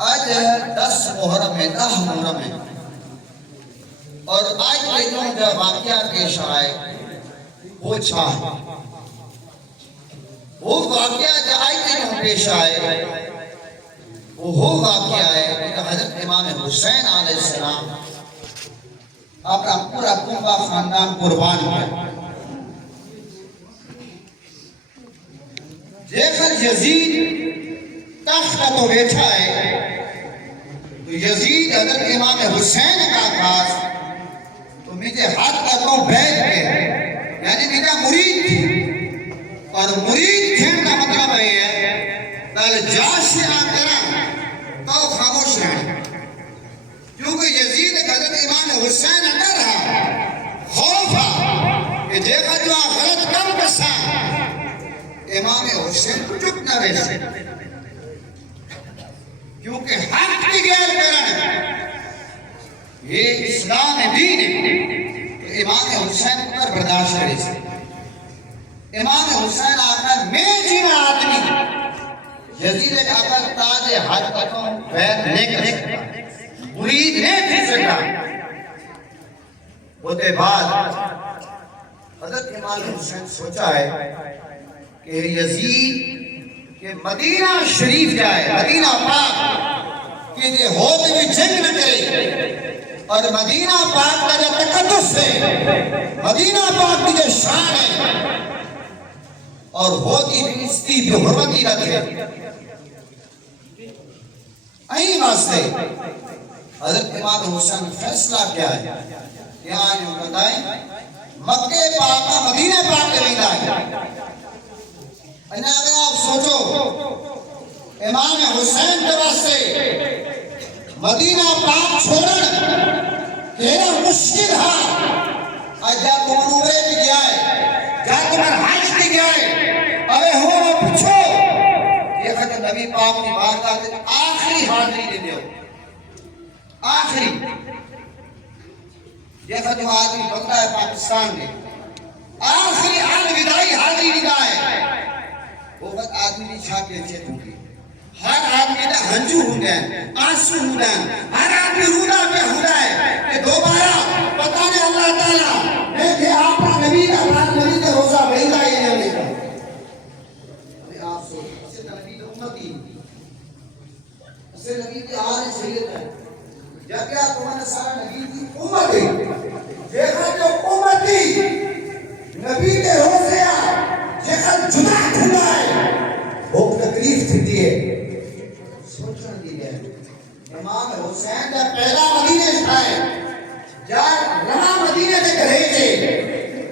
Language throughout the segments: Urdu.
آج 10 محرم ہے، 10 محرم ہے، اور آج کے دنوں جو واقعہ پیش آئے وہ چھا ہے، وہ واقعہ جو آج کے دنوں پیش آئے وہ واقعہ ہے کہ حضرت امام حسین علیہ السلام اپنا پورا کنبہ خاندان قربان کیا۔ دیکھر یزید تخت تو بیٹھا ہے، تو یزید حضرت امام حسین کا خاص تو مجھے ہاتھ کا تو بیٹھ کے یعنی میرا مرید تھی، اور مرید تھے کا مطلب ہے کل جاشی آکرہ تو خاموش رہا، کیونکہ یزید حضرت امام حسین اندر رہا خوف ہے کہ دیکھا جو غلط کم بسا امام حسین کو چپ نہ بیسے، کیونکہ حق کی غیر کرن یہ اسلام دین ہے، امام حسین پر برداشت کرے سے امام حسین آقا میں جینا آدمی یزید آقا تاج حج کروں بیت نہیں کر سکتا، مرید نہیں تھی سکتا۔ ہوتے بعد حضرت امام حسین سوچا ہے کہ یزید کہ مدینہ شریف جائے، مدینہ پاک کہ یہ ہوتے بھی جنگ نہ کرے، اور مدینہ پاک کا جو تقدس ہے، مدینہ پاک کی جو شان ہے، اور ہوتی بھی استی بھی حرمتی رکھے، این واسطے حضرت امام حسین فیصلہ کیا ہے کہ آج ہم بتائیں مکہ پاک مدینہ پاک کے نہیں لائے۔ اگر آپ سوچو امام حسین کے واسطے مدینہ پاک چھوڑن کہنا مشکل ہے، جا تمہیں عمرے بھی گیا ہے، جا تمہیں حج بھی گیا ہے، ابے ہو پچھو یہ خط نبی پاک کی بارگاہ سے آخری حاضری دے دیو، آخری یہ خط جو آدمی بنتا ہے پاکستان میں آخری الوداعی حاضری ندا ہے، وہ وقت آدمی نے چھا کے چیت ہوگی، ہر آدمی نے ہنجو ہو گئے، آنسو ہو گئے، ہر آدمی رونا پہ ہو گئے کہ دوبارہ پتہ نہیں اللہ تعالیٰ کہ آپ نبی کا نبی کا روزہ بھیجا ہی نہیں ہونے کا۔ آپ سوچ اسے نبی کی امتی اسے نبی کی آل سید ہے، جب کیا تمہارا سارا نبی کی امت ہے، دیکھا جو امتی نبی کے روزے جیسا جدا کھلا ہے وہ تکلیف تھی ہے۔ سوچنے دی گئے امام حسین جب پہلا مدینہ ہے جب رہا مدینہ سے رہے تھے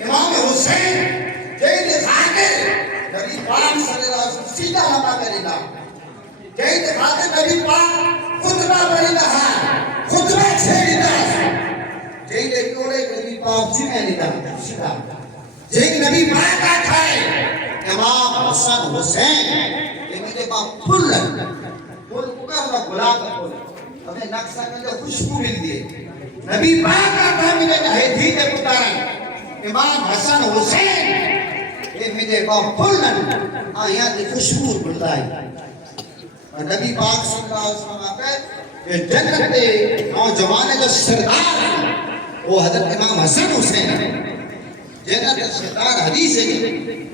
امام حسین جہی دکھاتے نبی پاک صلی اللہ علیہ وسلم سیدھا لمبا کرے گا، جہی دکھاتے نبی پاک خطبہ بڑی رہا، خطبہ چھیڑی دا، جہی دیکھوڑے نبی پاک جمعہ نکا سیدھا، جہی نبی پاک آتا ہے امام حسن حسین یہ مجھے پاک پھل لگا، پھل پکا ہوا گلاب کا پھل ہمیں نقصہ کا جو خوشبو مل دیئے، نبی پاک آتا ہے مجھے ہے دھی کے پتارن امام حسن حسین یہ مجھے پاک پھل لگا آیاں کی خوشبو بلتا ہے، اور نبی پاک صلی اللہ علیہ وسلم آتا ہے کہ جنت دے نوجوانے جو سردار وہ حضرت امام حسن حسین جنت سردار حدیث ہے۔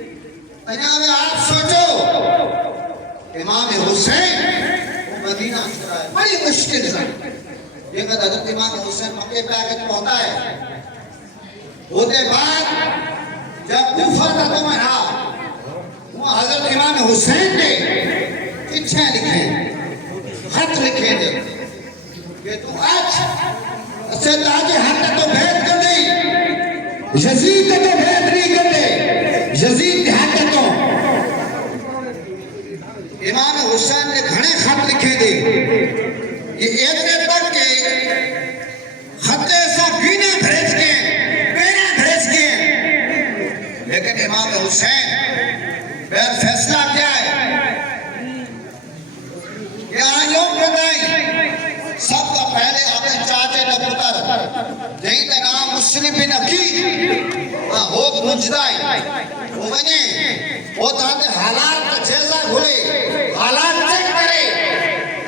آپ سوچو امام حسین وہ مدینہ شرائع بڑی مشکل سے یہ حضرت امام حسین مکہ پہ آگے پہنچا ہے، ہوتے بعد جب کوفہ تک میں رہا وہ حضرت امام حسین نے چٹھیاں لکھے خط لکھے تھے کہ تو آج اسے تاجے حق تو بھید کر دے، یزید تو بھید نہیں کر دے، یزید کے حق تو امام حسین نے گھنے خط لکھے دے، یہ ایتنے تک کے خط ایسا بینے بھیج کے بینے بھیج کے، لیکن امام حسین پھر فیصلہ کیا ہے کہ آئیوں بتائیں سب کا پہلے اپنے چاچے کا پتر جہی تے نام مسلم بن عقیل وہ مجدائی وہ بنے وہ تاہتے حالات کا جیسا گھلے حالات چیک کرے،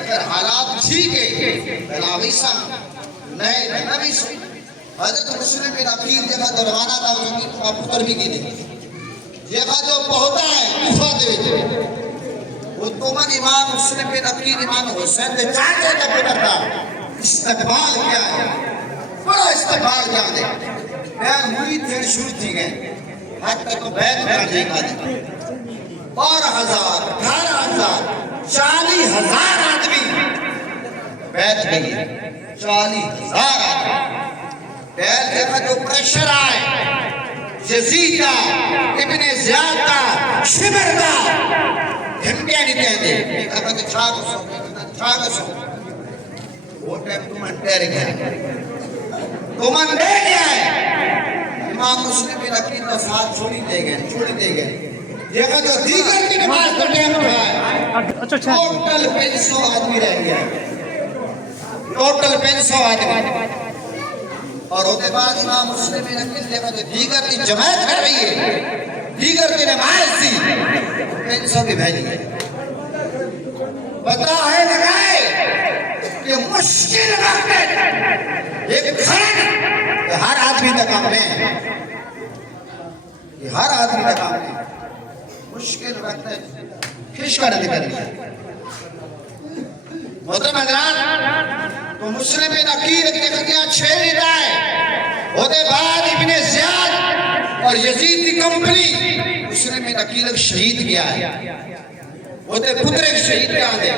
اگر حالات حالات ٹھیک ہے بلاوی سا نہیں نبی سو حضرت مسلم بن عقیل جگہ دروانہ تھا زمین کا پتر بھی کی نہیں جگہ جو پہنچا ہے کوفہ دے وچ وہ تومن امام مسلم بن عقیل امام حسین دے چاچے کا پتر تھا استقبال کیا ہے بڑا استقبال کیا دے بیان ہوئی تھے شروع تھی گئے حد تک تو بیت کر جائے گا دی 12,000 18,000 40,000 آدمی بیت گئی 40,000 آدمی بیت دیکھا جو پریشر آئے یزید کا ابن زیاد کا شمر کا دھمکیاں نہیں کہتے ایک ابا کے چھاگ سو وہ ٹائم تمہیں ڈیر گیا تمہیں ڈیر گیا ہے امام مسلم بن عقیل کا ساتھ چھوڑی دے گئے دیکھا جو دیگر کی نماز کا ٹائم ہوا ہے ٹوٹل 500 آدمی رہ گیا ٹوٹل 500 آدمی اور ہوتے بعد امام مسلم بن عقیل دیکھا جو دیگر کی جماعت کر رہی ہے دیگر کی نماز تھی 500 بھی بھیج گئے پتہ ہے لگائے کہ مشکل وقت ایک کھڑن ہر آدمی کا کام ہے یہ ہر آدمی کا کام ہے مشکل وقت ہے کھش کر دے کر محترم حضرات تو مسلم بن عقیل کی دیکھتیاں چھے لیتا ہے ہوتے بعد ابن زیاد اور یزید کی کمپنی مسلم بن عقیل شہید کیا ہے ہوتے پتر ایک شہید کیا دے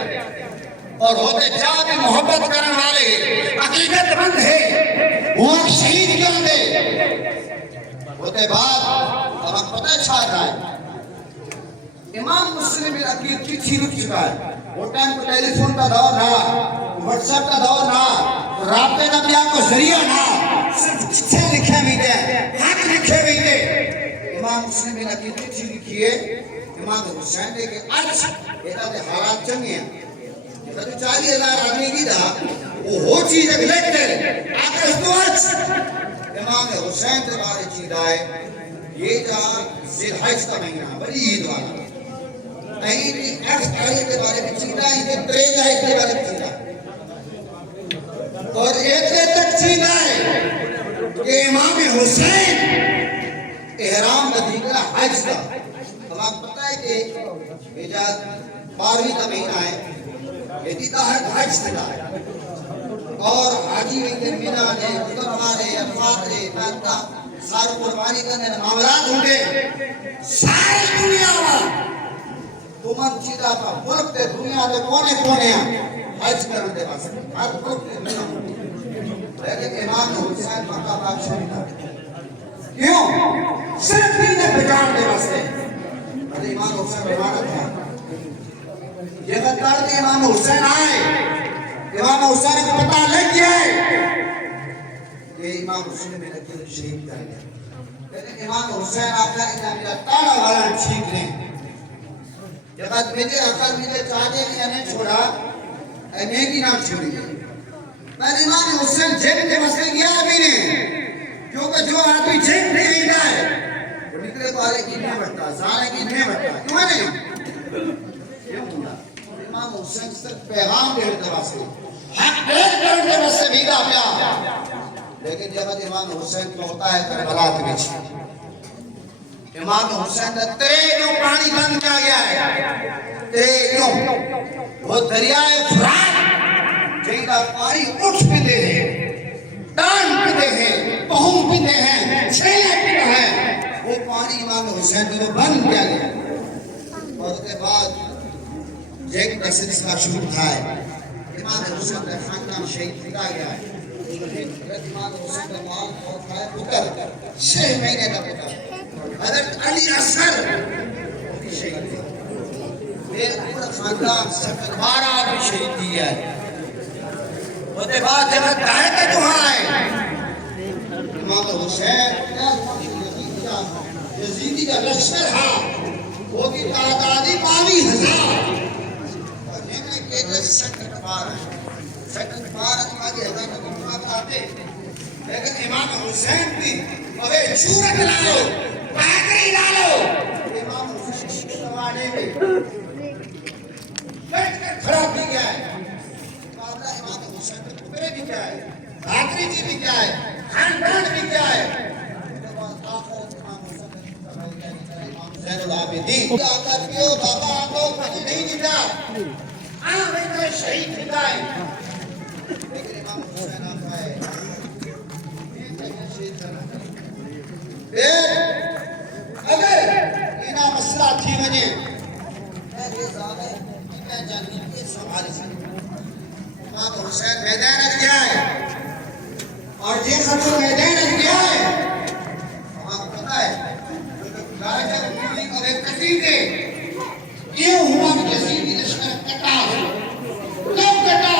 اور ہوتے جا بھی محبت کرنے والے عقیدت مند ہے وہ شہید کیا دے ہوتے بعد اب ہم پتہ چھا رہا ہے امام مسلم بن عقیل چٹھی لکھ چکا ہے وہ ٹائم کو ٹیلی فون کا دور نہ واٹس ایپ کا دور نہ رابطے کا بھی آپ کو ذریعہ نہ صرف چٹھے لکھے بھی تھے حق لکھے بھی تھے امام مسلم بن عقیل چٹھی لکھیے امام حسین دے کہ آج ایتا دے حالات چنگے ہیں ایتا جو 40,000 آدمی کی دا وہ ہو چیز ایک لیکٹر آکس تو آج امام حسین دے بارے چیز آئے یہ جا ذی الحج کا مہینہ بڑی عید والا نہیں بھی ایکس تاریخ کے بارے میں چیز آئے کہ 13 ہے کے بارے میں چیز آئے اور ایتنے تک چیز آئے کہ امام حسین احرام کا دیگرہ حج کا اب آپ پتہ ہے کہ ایجاد 12ویں کا مہینہ ہے یہ دیتا ہے حج دیتا ہے اور حاجی ویندر مینا نے خطر ہمارے افات رہے مانتا سارے قربانی کرنے معاملات ہوں گے ساری دنیا میں تمہن چیزا کا ملک دے دنیا دے کونے کونے ہیں حج کرنے دے پاس ہر ملک دے دنیا لیکن امام حسین مکہ پاک شریف تھا کیوں صرف دین بجان دے واسطے امام حسین روانت ہے یہ غدار کے امام حسین آئے امام حسین کو پتہ لگ گیا ہے کہ امام حسین میں عقیل شہید کر گیا لیکن امام حسین آکر میرا تاڑا والا ٹھیک نہیں جب میرے آقا مجھے چاہتے کہ انہیں چھوڑا انہیں کی نام چھوڑی میں امام حسین جن کے مسئلے گیا بھی نہیں کیونکہ جو آدمی جن نہیں گیا ہے وہ نکلے کو آلے کی نہیں بڑھتا زانے کی نہیں بڑھتا کیوں نہیں کیوں ہوگا امام حسین صرف پیغام دے ہوتے واسطے حق دیکھ کرنے واسطے بھی دا پیا لیکن جب امام حسین کو ہوتا ہے کربلا کے بیچ امام حسین نے تیروں پانی بند کیا گیا ہے تیروں وہ دریائے فرات جیدہ پانی اٹھ پیتے ہیں ٹان پیتے ہیں پہم پیتے ہیں چھیلے پیتے ہیں وہ پانی امام حسین کو بند کیا گیا اور اس کے بعد ایک سلسلہ شروع تھا ہے امام حسین کا خاندان شہید کیا گیا ہے امام حسین کا مال بہت ہے پتر 6 مہینے کا پتر حضرت علی اصغر شہید میرے پورا خاندان 12 آدمی شہید دیا ہے ہوتے بعد جب دائیں کے تو آئے امام حسین یزیدی کا لشکر ہاں وہ کی تعدادی 22,000 اور یہ میں کہتے سیکنڈ پار آگے حضرت مقامات آتے لیکن امام حسین بھی اوے چورت لالو پاکری لالو امام حسین کے زمانے میں بیٹھ کر کھڑا بھی گیا ہے کیا ہے بھاتری جی بھی کیا ہے خاندان بھی کیا ہے زین العابدین آقا پیو بابا آقا کچھ نہیں دیتا میں شہید دیتا ہے لیکن امام حسین آقا ہے شہید کرنا پھر اگر اینا مسئلہ تھی وجہ یہ زیادہ میں جانگی کے سوال سے امام حسین میدان رکھ گیا ہے اور جن خطر میدان رکھ گیا ہے آپ کو پتا ہے راجہ مولی اور ایک کسی سے یہ ہوا کہ جزیدی لشکر کٹا کب کٹا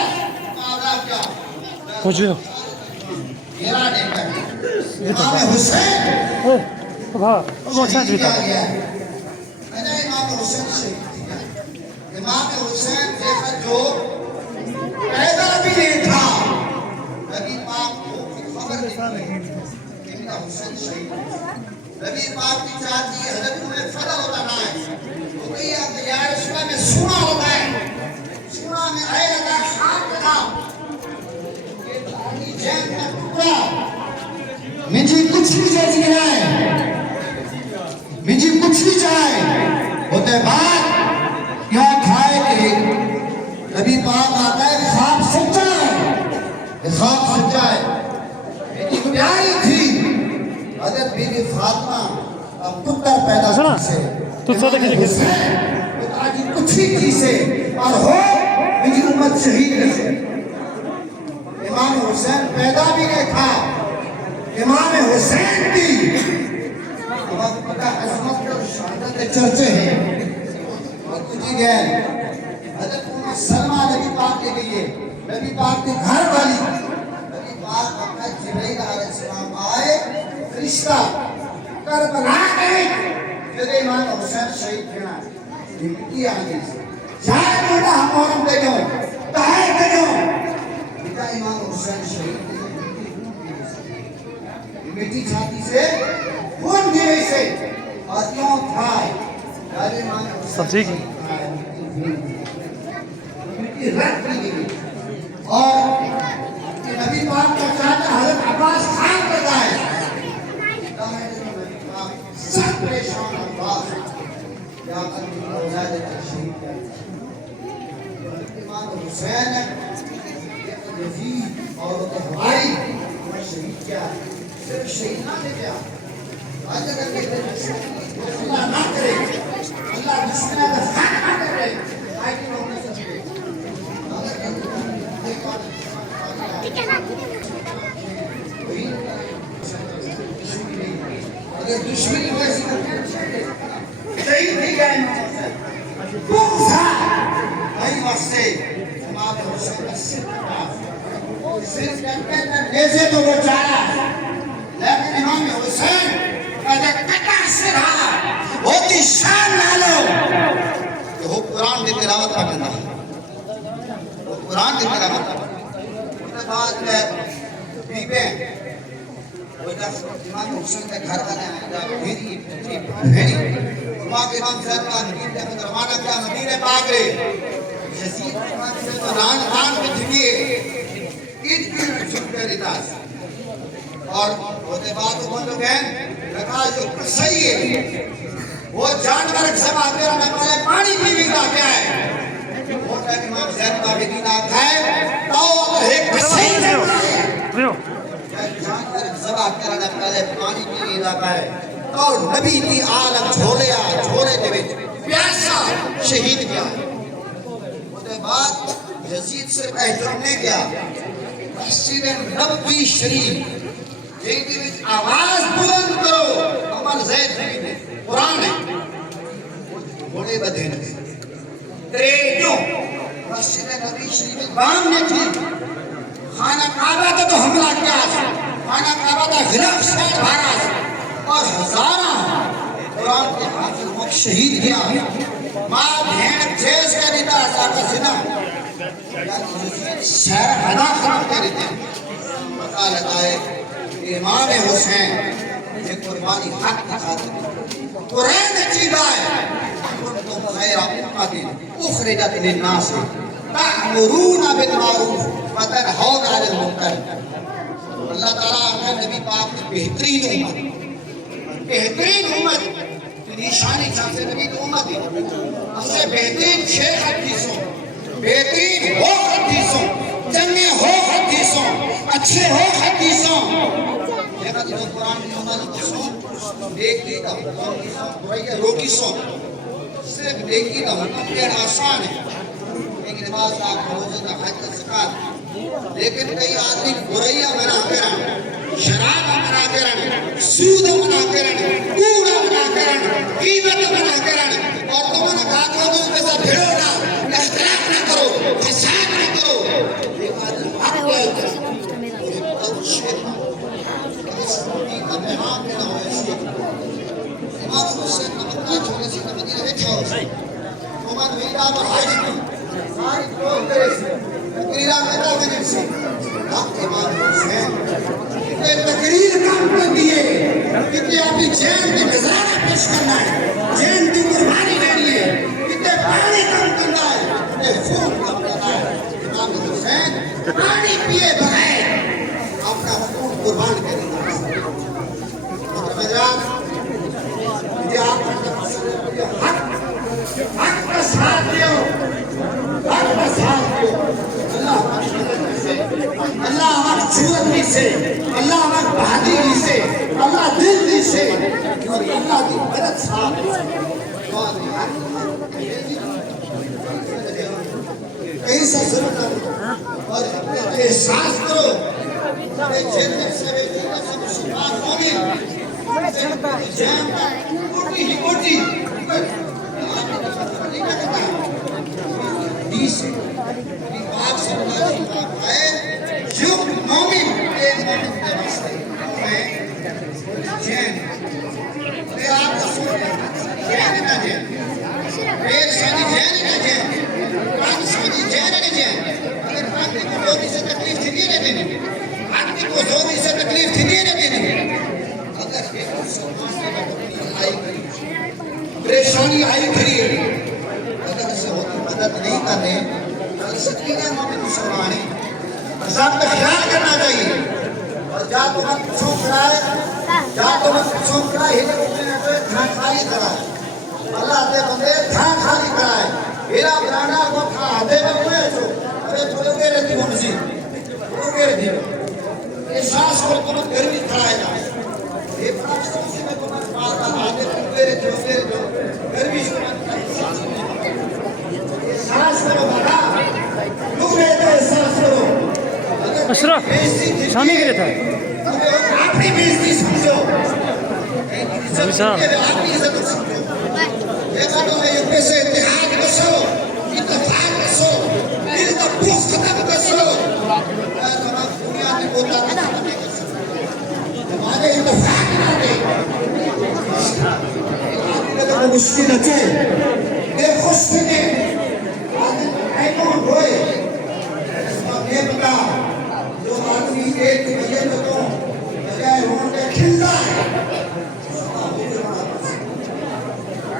مالا کیا پوچھو میرا نہیں کرنا امام حسین وہ چاچ بھی تھا امام حسین شہید امام حسین دیکھا جو پیدا بھی نہیں تھا نبی پاک کو خبر نہیں کہ میرا حسین شہید نبی پاک کی چاچی حضرت فضل ہوتا ہے وہ کہی آپ یا رسول اللہ میں سونا ہوتا ہے سونا میں آئے لگا خاک لگا یہ تاری جین کا ٹکڑا مجھے کچھ بھی چیز گرائے مجھے کچھ بھی چاہے ہوتے بعد کیا کھائے کہ نبی پاک آتا ہے خواب سچا ہے خواب سچا ہے میری پیاری تھی حضرت بی بی فاطمہ پتر پیدا کی سے امام حسین پتاجی کچھ ہی کی سے اور ہو میری امت شہید رہے امام حسین پیدا بھی نہیں تھا امام حسین کی اب پتہ عظمت اور شہادت چرچے ہیں اور تجھے گئے حضرت سلمہ نبی پاک کے لیے نبی پاک کے گھر والی نبی پاک اپنا جبرائیل علیہ السلام آئے فرشتہ کربلا گئے جب امام حسین شہید تھا یہ مٹی آگئی سے جائے موٹا ہم اورم دے جو تاہر دے جو بیٹا امام حسین شہید تھے مٹی چھاتی سے خون گرے سے اور کیوں کھائے سب ٹھیک ہے رکھ دی گئی اور نبی پاک کا چاچا حضرت عباس خان کرتا ہے سب پریشان عباس یا قلبی اوزاد شہید کیا امام حسین یزید اور ہماری شہید کیا صرف شہید نہ دے گیا آج اگر اللہ نہ کرے اللہ جس میں دفاع نہ کرے آئی کی لوگ نہیں سکتے اگر دشمنی ویسی صحیح نہیں گئے بغضا بھائی واسطے امام حسین کا صرف کہتے ہیں نیزے تو وہ چارا لیکن امام حسین کا جو کٹا سے رہا ہوتی شان لالو کہ وہ قرآن کی تلاوت کا کرنا وہ قرآن کی تلاوت کا بعد میں بیبیں وہ جب امام حسین کے گھر والے آئے جب بھیری پتری بھیری امام زید کا نبیر نے روانہ کیا مدینے پاک رہے یزید امام زید کو ران میں دھگیے عید کی چھپے ریتاز اور ہوتے بعد وہ جو کہیں رکھا جو صحیح ہے وہ جانور سب آتے ہیں ہمارے پانی پینے کا کیا ہے وہ کہ امام زید کا بھی نہ کھائے تو ایک صحیح ہے جانور سب آتے ہیں ہمارے پانی پینے کا ہے اور نبی کی عالم جھولے دے وچ پیاسا شہید کیا ہوتے بعد یزید سے احترام نے کیا مسجد نبوی شریف جیدی وچ آواز بلند کرو عمر زید نے قرآن ہے بڑے بدے نبی تریجوں مسجد نبی شریف بام نے تھی خانہ کعبہ تو حملہ کیا خانہ کعبہ کا غلاف سائر بھارا اور ہزارہ قرآن کے حافظ مک شہید کیا ماں بھین جیز کا دیتا عذاب زنا شہر حدا خراب کر دیتے پتہ لگائے امام حسین یہ قربانی حق دکھاتے قرآن چیدہ ہے کنتم خیر امت اخرجت للناس تأمرون بالمعروف وتنهون عن المنکر ہے اللہ تعالیٰ کا نبی پاک کی بہترین امت نشانی جہاں سے نبی تو امت ہے ہم سے بہترین 6 حدیثوں بہترین ہو حدیثوں جنگیں ہو حدیثوں اچھے ہو حدیثوں دیکھا تو قرآن کی امت کو سن دیکھی کا حکم کی سن برائیہ روکی سن صرف دیکھی کا حکم دین آسان ہے ایک نماز آپ روزہ کا حج کا زکات لیکن کئی آدمی برائیہ منع کرن شراب منع کرن سود منع کرن کوڑا منع کرن غیبت منع کرن اور تمہارا کہا تو اس میں سے بھیڑو نہ اختلاف نہ کرو فساد نہ کرو ایک آدمی حق ہے اور شیطان کا پیغام دینا ہو ایسی امام حسین کا مطلع چھوڑے سے مدینہ بیٹھا ہو عمر ویڈا اور حج کی ساری کلوز کرے سے تقریرہ مدہ بنے سے حق امام حسین کتنے تقریر کام کر دیئے کتنے اپنی جین کی نظارہ پیش کرنا ہے جین کی قربانی دینی ہے کتنے پانی کام کرنا ہے کتنے خون کام کرنا ہے امام حسین پانی پیئے بغیر اپنا خون قربان کریں مطلب مجھے آپ حق کا ساتھ دیو حق کا ساتھ دیو اللہ ہمارا جورت بھی سے اللہ ہمارا بہادری سے اللہ دل بھی سے اور اللہ کی مدد ساتھ کہیں سے ضرورت نہ اور احساس کرو کہ جنت سے بیٹی کا سب شفاق ہوگی جان کا کوٹی ہی کوٹی دیسے پاک صلی اللہ علیہ وسلم ہے یوگ مومن ایک مومن کے واسطے ہے جین پھر آپ کا سوچ جین کا جین پھر سادی جین کا جین پاک سادی جین کا جین اگر پاکی کو زوری سے تکلیف تھی نہیں رہتے پاکی کو زوری سے تکلیف تھی نہیں رہتے اگر ایک مسلمان کے آئی کری پریشانی آئی کری اگر اسے ہوتی مدد نہیں کرنے اگر سکینہ مومن مسلمان ہیں عذاب کا خیال کرنا چاہیے اور جا تو مت پسوں کرائے ہیلے اپنے نٹوئے دھاں خالی کرائے اللہ دے بندے دھاں خالی کرائے ہیرا برانا کو کھا دے میں ہوئے چھو ارے چھوڑے گئے رہتی ہوں نسی چھوڑے گئے رہتی ہوں احساس کو تمہیں گرمی کھڑائے گا یہ پاکستان سے میں تمہیں پالتا آدھے چھوڑے رہتی ہوں گرمی سے میں احساس کرو بھاگا لوگ رہتے احساس کرو اشرف شامی کے لیے تھا اپنی بیزتی سمجھو ابھی صاحب اپنی عزت سمجھو دیکھا تو ہے یوپے سے اتحاد بسو اتفاق بسو دل کا بوس ختم بسو تمام دنیا کی بوتا ختم نہیں کر سکتا ہمارے اتفاق نہ دے آدمی کو مشکل اچھے بے خوش تھے آدمی ایکون ہوئے یہ بتا جو آدمی ایک بجے تو بجائے ہون کے کھلتا ہے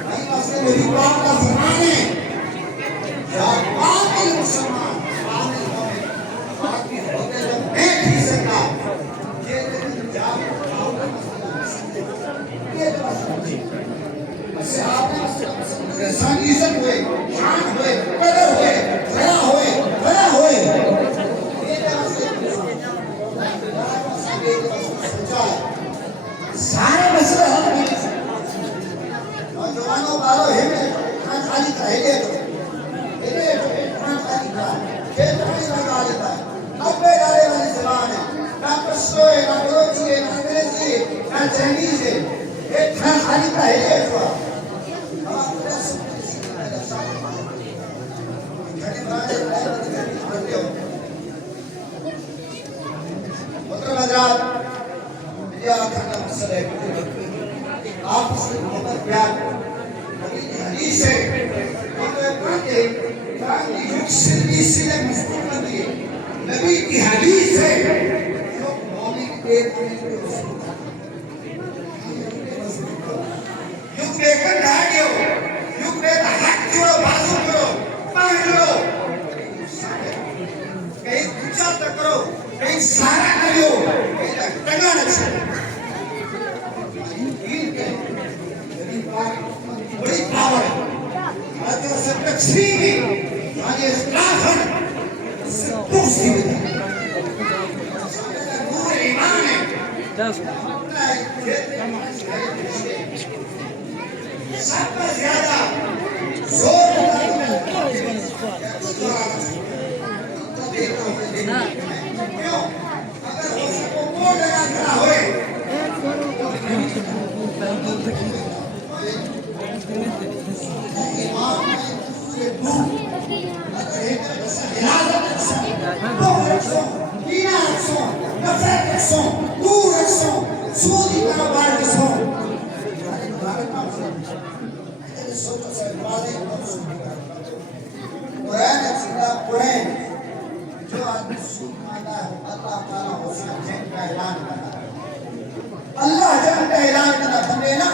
نہیں واسطے میری بات کا فرمان ہے جب باقی مسلمان باقی ہوئے باقی ہوتے جب میں بھی سکا یہ دن جب آؤگا یہ تو اسے آپ نے انسانی عزت ہوئے شان ہوئے قدر ہوئے خیا ہوئے خیا ہوئے سارے مسئلے حل نہیں نوجوانوں بارو ہمیں کھان خالی کا ہیلے تو کھان خالی کا کھیل خالی لگا لیتا ہے نبے ڈالے والی زبان ہے نہ پشتو ہے نہ بلوچی ہے نہ انگریزی ہے نہ چائنیز ہے ایک کھان خالی کا ہیلے تو مطلب حضرات یہ آخر کا مسئلہ ہے آپ اس کی محبت پیار نبی کی حدیث ہے نبی کی حدیث ہے جو مومن ایک یوگ لے کر ڈھاڑیو یوگ لے کر حق جوڑو بازو کرو پان جوڑو کہیں پوچھا تک کرو کہیں سارا کریو کہیں تنگا نچے بڑی پاور ہے آج وہ سب تقسیم ہے آج اختلاف ہے سب دوسری ہے نور ایمان ہے سب پر زیادہ زور کیوں اگر اس کو موڑ لگا کھڑا ہوئے اللہ جب کا اعلان کرنا بندے نا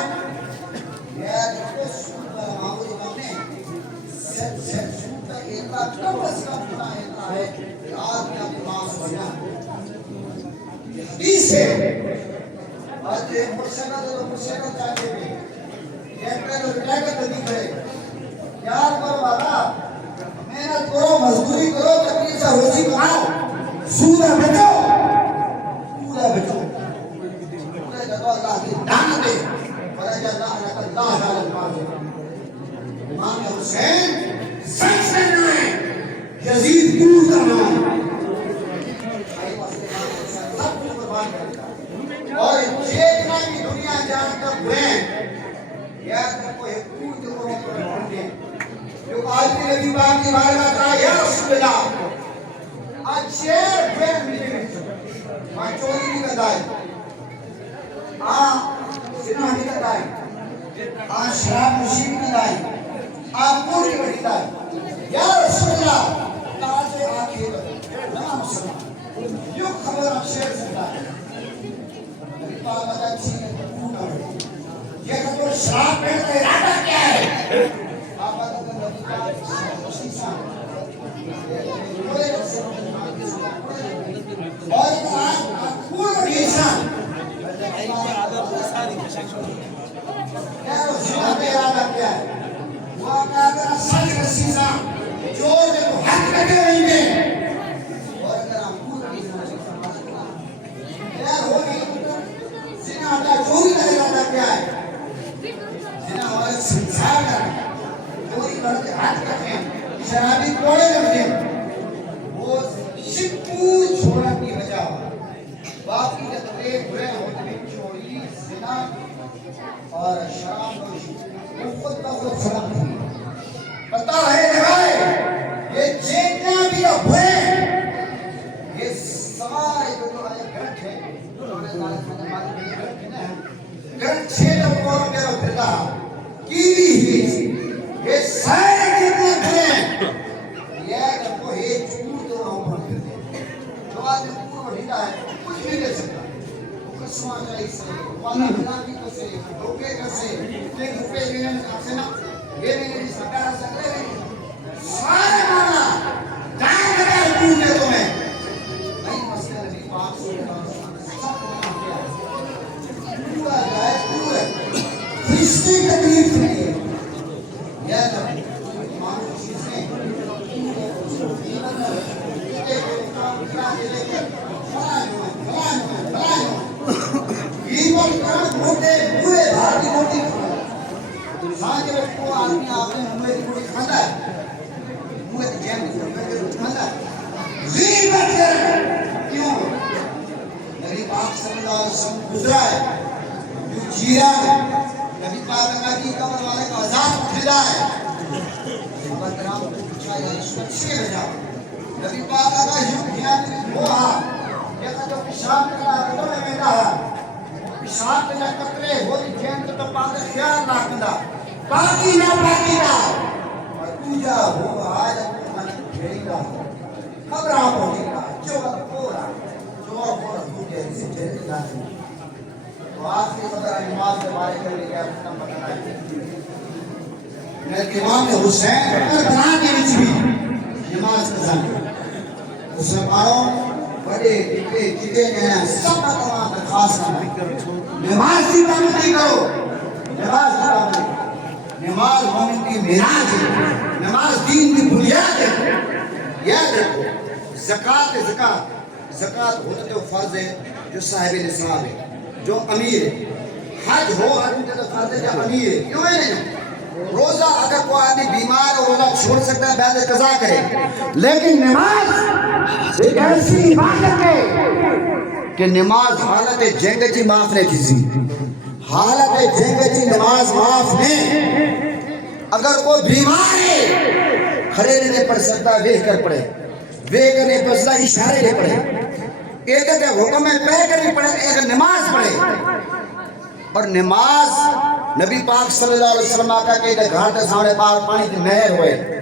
محنت کرو مزدوری کرو تکلیف سے روزی کماؤ سودا بچو پورا بچو اللہ کی دعوت ہے فرج اللہ علی القاضی امام حسین سچ کرنا ہے یزید دور کرنا ہے سب کچھ قربان کرنا اور جتنا بھی دنیا جان کر ہوئے یاد رکھو ایک پور جو کو پڑھتے ہیں جو آج بھی نبی پاک کی بارگاہ کہا یا رسول اللہ آج شیر پھر ملے گئے وہاں چوری نہیں کرتا ہے زنا نہیں کرتا ہے شراب نوشی نہیں کرتا ہے پور کی بڑھتا ہے یا رسول اللہ تاج آخر نام سنا یوں خبر اب شیر سنتا ہے نبی پاک بتا اچھی ہے پور نہ بڑھے یہ کہ شراب پہنے کا ارادہ کیا ہے آپ بتا نبی پاک خوشی سا اور پور کی انسان شرابی کوڑے لگتے وہ شکو چھوڑا کی وجہ باقی جتنے برے ہوتے ہیں چوری زنا اور شراب نوشی وہ خود بخود سبب تھی پتہ ہے نبھائے یہ جتنا بھی اب ہوئے یہ سارے جو آئے گھنٹ ہے گھنٹ چھے لوگوں کے رو پھرتا کیلی ہی یہ سارے جتنے بھرے یہ جب وہ یہ چور جو رہوں پر پھرتے جو آدمی پور بڑھیتا ہے کچھ نہیں دے سکتا وہ قسمہ جائی سے والا خلافی کو سے روکے کر سے لیکن روپے لینے آپ سے نا یہ نہیں سکارہ سکرے نہیں سارے مانا جائیں لگا پور دے تمہیں نہیں مسئلہ نبی پاک سے سب کو بنا کیا پورا جائے پورے فرشتے تکلیف نہیں ہے یا جب ایمان چیزیں آدمی آپ نے موے کی روٹی کھانا ہے موے کی جیم کی کھانا ہے غیبت کر کیوں نبی پاک صلی اللہ علیہ وسلم گزرا ہے جو جیرا ہے نبی پاک کا کی قبر والے کا عذاب اٹھلا ہے صحابہ کرام کو پوچھا یا رسول سے بجا نبی پاک کا یوم وہ یہ تو پیشاب کرنا تو میں کہا پیشاب کے قطرے ہو جن تو پاک خیال رکھنا باقی نہ باقی نہ اور پوجا ہو آج من کھیلا خبر آپ ہو گیا جو پورا جو پورا پوجا سے چلتا ہے تو آخری خبر نماز کے بارے کر لیا ختم بتانا ہے میرے امام حسین اور بنا کے بھی نماز قضا اس میں مارو بڑے کتے ہیں سب کا تمام درخواست ہے نماز کی پابندی کرو نماز کی پابندی نماز مومن کی معراج ہے نماز دین کی بنیاد ہے یاد رکھو زکوٰۃ ہوتا تو فرض ہے جو صاحب نصاب ہے جو امیر ہے حج ہو حج تو فرض ہے جو امیر ہے کیوں ہے نہیں روزہ اگر کوئی آدمی بیمار اور روزہ چھوڑ سکتا ہے بعد قضا کرے لیکن نماز ایک ایسی عبادت ہے کہ نماز حالت جنگ جی معاف نہیں کسی حالت جنگ جی نماز معاف نہیں اگر کوئی بیمار ہے کھڑے نہیں پڑھ سکتا دیکھ کر پڑھے دیکھ کر نہیں پڑھ سکتا اشارے نہیں پڑھے ایک حکم ہے پڑھ کر نہیں پڑھے ایک نماز پڑھے اور نماز نبی پاک صلی اللہ علیہ وسلم آقا کے گھر کے سامنے پانی کی نہر ہوئے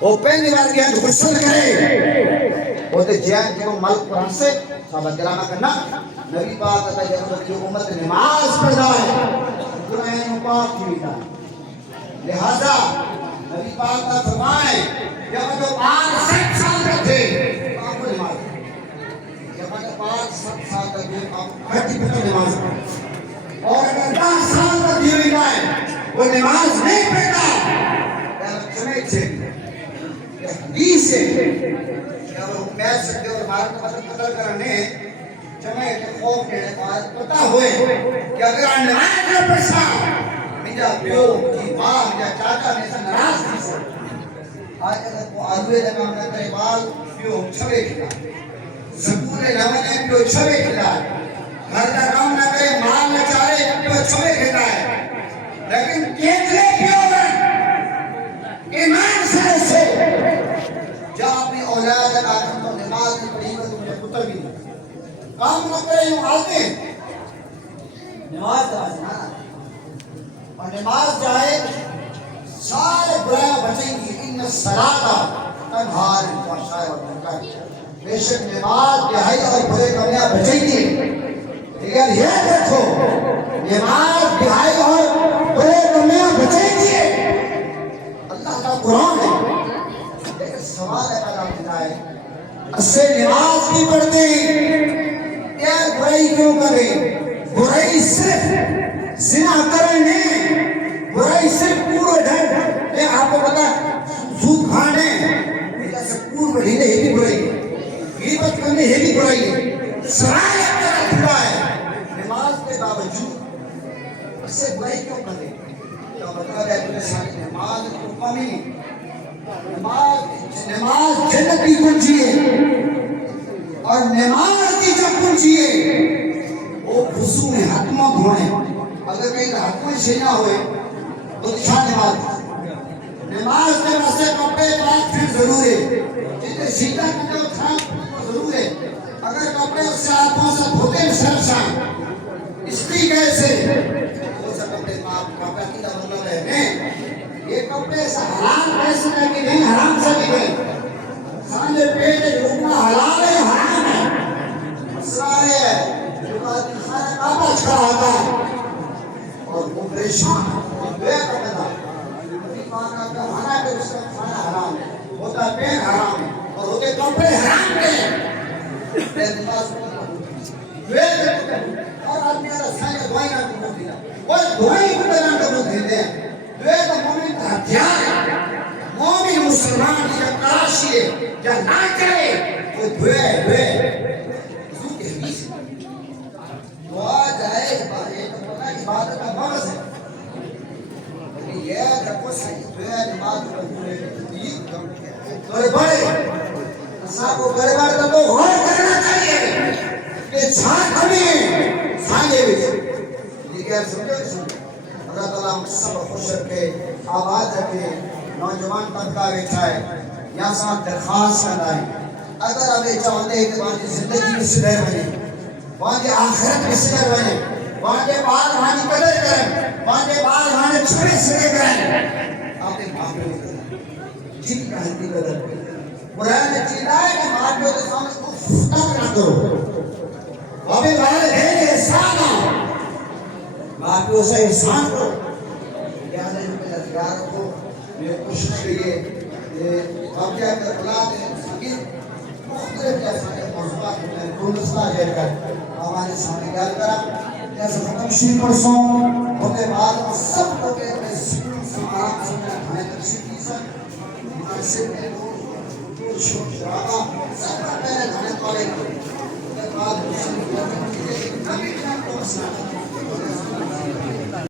وہ پہلی بار گیا تو غسل کرے وہ تے جان جو ملک قرآن سے صحابہ کرام کرنا نبی پاک کا جب امت نماز پڑھا ہے قرآن پاک کیتا لہذا نبی پاک کا فرمائے جب جو 5 سال کے تھے آپ کو نماز جب 5 سال تک آپ گھٹی پہ نماز پڑھا اور اگر 10 سال تک جیوی گائے وہ نماز نہیں پڑھتا چمے چھے حدیث ہے جب وہ میل سکتے اور مارک قتل کرنے چمے خوف کے پتا ہوئے کہ اگر نماز نہ پڑھا میرا پیو کی ماں یا چاچا میں سے ناراض نہیں سکتا آج اگر وہ آدھوے جگہ میں کرے بال پیو چھوے کھلا زبور نمانے پیو چھوے کھلا گھر کا کام نہ کرے مال نہ چارے پیو چھوے کھلا ہے لیکن کیترے پیو میں ایمان سے جب اپنی اولاد آدم کو نماز نہیں پڑھی گا تو مجھے پتر بھی نہیں کام نہ کرے یوں آتے نماز آنا اور نماز جائے سارے برائیاں بچیں گی ان الصلاۃ تنہی عن الفحشاء والمنکر بے شک نماز بہائی اور برے کامیاں بچیں گی لیکن یہ دیکھو نماز بہائی اور برے کامیاں بچیں گی اللہ کا قرآن ہے لیکن سوال ہے پیدا ہوتا ہے اسے نماز بھی پڑھتے یہ برائی کیوں کرے برائی صرف زنا کرنے برائی صرف پورے ڈھنگ آپ کو پتا سود کھانے جیسے پور بڑھینے یہ بھی برائی ہے غیبت کرنے یہ بھی برائی ہے سرائے اپنا کھلا ہے نماز کے باوجود اسے برائی کیوں کرے تو بتا رہے اپنے ساتھ نماز کو کمی نماز جنت کی کنجی ہے اور نماز کی جو کنجی ہے وہ وضو میں حتمہ دھونے اگر کہیں حتمہ سے نہ ہوئے تو دشا نماز میں مسے کپڑے پاک پھر ضرور ہے جتنے سیدھا کپڑے اٹھان ضرور ہے اگر کپڑے اس سے آنکھوں سے دھوتے ہیں سر شاہ استری کیسے وہ سا کپڑے کپڑا کی کا مطلب ہے یہ کپڑے سے حرام کیسے ہے کہ نہیں حرام سے بھی گئے سانجے پیٹ لکنا حلال ہے حرام ہے مسئلہ ہے جو آدمی خانہ کعبہ چھڑا آتا ہے اور وہ پریشان بے قدر ابھی مانا کہ ہمارا کہ اس کا کھانا حرام ہے ہوتا پین حرام ہے اور ہوتے کپڑے حرام کے بے نماز بے اور آدمی اللہ سانجے دعائی نہ قبول دینا وہ دعائی قبول نہ قبول دیتے ہیں دوے تو مومن کا ہتھیار ہے مومن مسلمان یا کراشی ہے یا نہ کرے وہ دوے حضور کے حدیث دعا جائے تو پتہ عبادت کا مرض ہے لیکن یہ رکھو صحیح دوے نماز قبول ہے تو بڑے صاحب کو گڑبڑ تو غور کرنا چاہیے کہ چھاٹ ہمیں سانجے بھی لیکن سمجھو اللہ تعالیٰ ہم سب خوش رکھے آباد رکھے نوجوان طبقہ بیٹھا ہے یہاں ساتھ درخواست کرنا ہے اگر ہمیں چاہتے ہیں کہ وہاں کی زندگی میں صدر بنے وہاں کی آخرت میں صدر بنے وہاں کے بعد وہاں کی قدر کریں وہاں کے بعد وہاں نے چھوڑے سکے کریں آپ نے معافی نہیں کریں جن کا حدی قدر قرآن نے چیزا ہے کہ معافی کے سامنے افتاد نہ کرو وابے والدین احسان معافیوں سے احسان کرو یاد ہے کہ ادھکار کو میں کوشش کریے کہ واقعہ کربلا میں سنگیت مختلف جیسے موضوعات گلدستہ جیل کر ہمارے سامنے یاد کرا جیسے ختم شریف پرسوں ہونے بعد وہ سب کو اپنے سکون سے آرام سے کھانے تشریف کی سن مناسب میں دور شرابہ سب کا پہلے کھانے والے کے بعد نبی جناب کو مسئلہ